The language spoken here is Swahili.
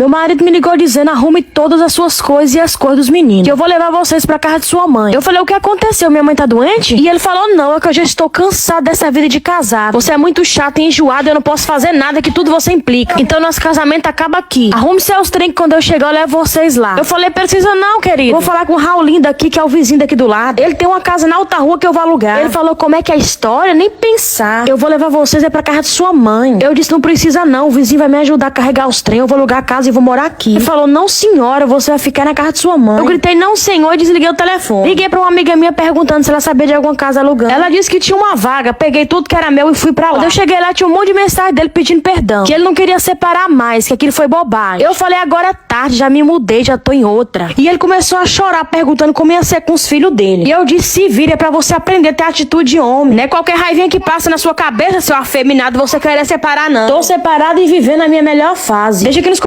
Meu marido me ligou dizendo: arrume todas as suas coisas e as coisas dos meninos, que eu vou levar vocês pra casa de sua mãe. Eu falei: o que aconteceu? Minha mãe tá doente? E ele falou: não, é que eu já estou cansado dessa vida de casar. Você é muito chato e enjoado, eu não posso fazer nada, que tudo você implica. Então nosso casamento acaba aqui. Arrume seus trem que quando eu chegar eu levo vocês lá. Eu falei: precisa não, querido. Vou falar com o Raulinho daqui, que é o vizinho daqui do lado. Ele tem uma casa na outra rua que eu vou alugar. Ele falou: como é que é a história? Nem pensar. Eu vou levar vocês pra casa de sua mãe. Eu disse: não precisa não, o vizinho vai me ajudar a carregar os trem, eu vou alugar a casa e vou morar aqui. Ele falou: não senhora, você vai ficar na casa de sua mãe. Eu gritei: não senhor, e desliguei o telefone. Liguei pra uma amiga minha perguntando se ela sabia de alguma casa alugando. Ela disse que tinha uma vaga, peguei tudo que era meu e fui pra lá. Quando eu cheguei lá, tinha um monte de mensagem dele pedindo perdão, que ele não queria separar mais, que aquilo foi bobagem. Eu falei: agora é tarde, já me mudei, já tô em outra. E ele começou a chorar, perguntando como ia ser com os filhos dele. E eu disse: se vira, é pra você aprender a ter atitude de homem. Não é qualquer raivinha que passa na sua cabeça, seu afeminado, você querer separar, não. Tô separado e vivendo a minha melhor fase. Deixa aqui nos